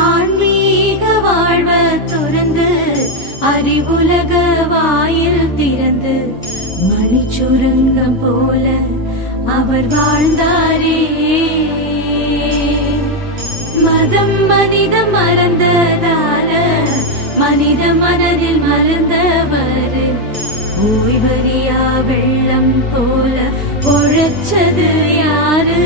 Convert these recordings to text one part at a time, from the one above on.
ஆன்மீக வாழ்வ துறந்து அறிவுலக வாயில் திறந்து மணிச்சுரங்கம் போல அவர் வாழ்ந்தாரே. மதம் மனிதம் மறந்ததால மனித மனதில் மறந்தவர் ஓய்வறியா வெள்ளம் போல பொழைச்சது யாரு?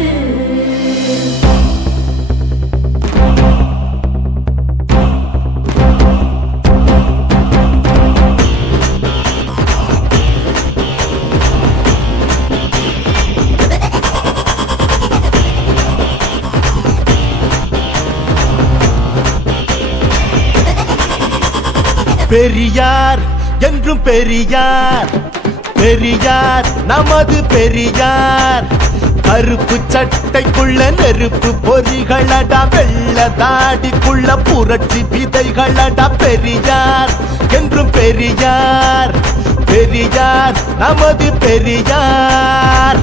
பெரியார் என்றும் பெரியார். பெரியார் நமது பெரியார். கருப்பு சட்டைக்குள்ள நெருப்பு பொறிகளடா வெள்ள தாடிக்குள்ள புரட்சி விதைகளடா பெரியார் என்றும் பெரியார். பெரியார் நமது பெரியார்.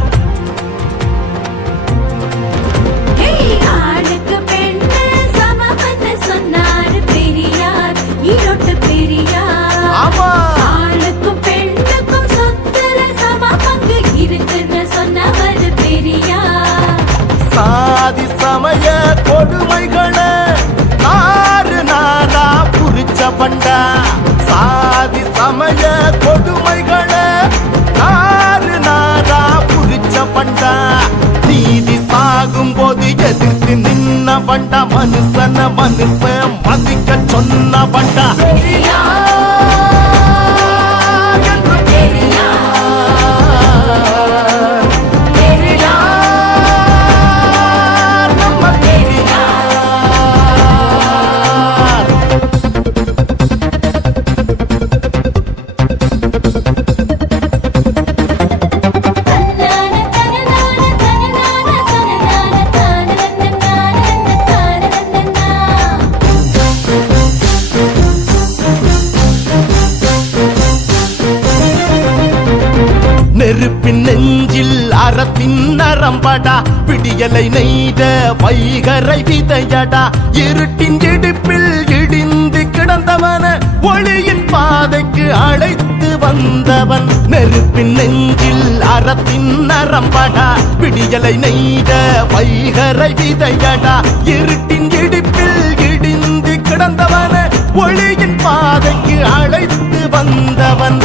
நின்ன மனுஷன மனுஷன் மதிக்க சொன்ன பண்டா அறத்தின் பிடியலை நெய்த வைகரை விதையடா. இருட்டின் இடுப்பில் இடிந்து கிடந்தவன ஒளியின் பாதைக்கு அழைத்து வந்தவன். நெருப்பின் நெஞ்சில் அறத்தின் நரம்படா பிடியலை நெய்த வைகரை விதையடா. இருட்டின் இடுப்பில் இடிந்து கிடந்தவன ஒளியின் பாதைக்கு அழைத்து வந்தவன்.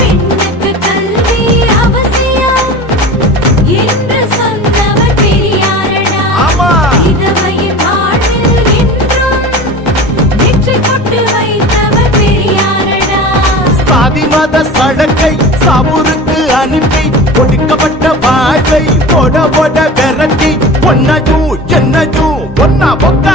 சாதிமத சடக்கை சவுருக்கு அனுப்பி ஒடுக்கப்பட்ட வாழ்வை போட போட விரட்டி. பொன்னஜூ என்னஜூ ஒன்னா பொக்க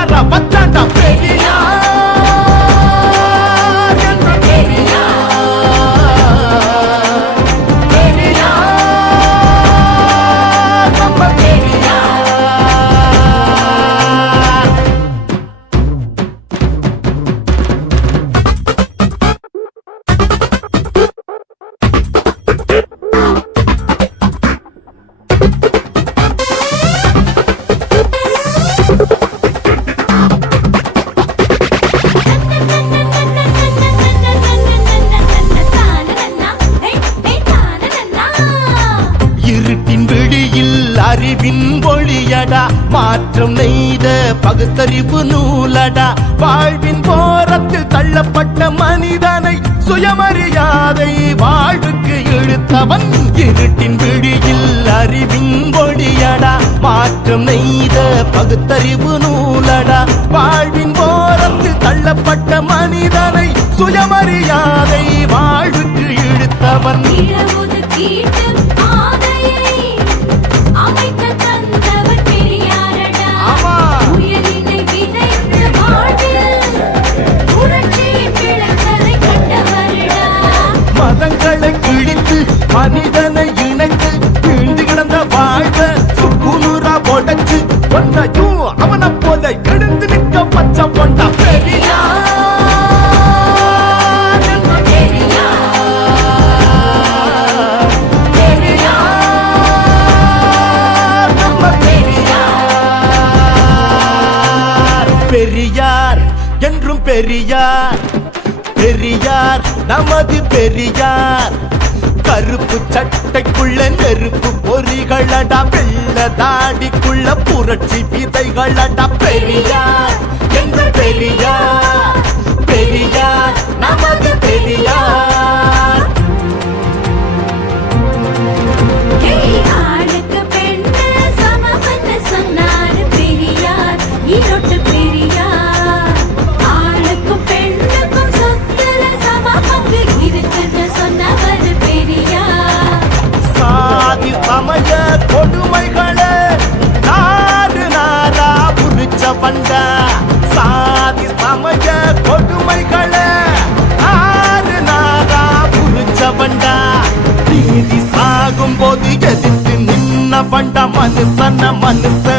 மாற்றம் நெய்த பகுத்தறிவு நூலடா. வாழ்வின் போரத்தில் தள்ளப்பட்ட மனிதனை சுயமரியாதை வாழ்வுக்கு இழுத்தவன் இருட்டின் விழியில் அறிவின் ஒளியடா. மாற்றம் நெய்த பகுத்தறிவு நூலடா. வாழ்வின் போரத்தில் தள்ளப்பட்ட மனிதனை சுயமரியாதை வாழ்வுக்கு இழுத்தவன். வாழ்க சுக்குநூறா உடச்சு ஒன்னையும் அவனை போல எழுந்து நிற்க பச்சை பொண்டா பெரியா பெரியார் என்றும் பெரியார். பெரியார் நமது பெரியார். கருப்பு சட்டைக்குள்ள நெருப்பு பொறிகளடா வெள்ள தாடிக்குள்ள புரட்சி விதைகளடா பெரியார். சமய கொடுமைகளே. நாடு நாடா புரிச்ச பண்ட சாதி சமய கொடுமைகளே. நாடு நாடா புரிச்ச பண்ட நீதி சாகும் போது எதிர்த்து நின்ன பண்ட மனுஷன மனுஷன்.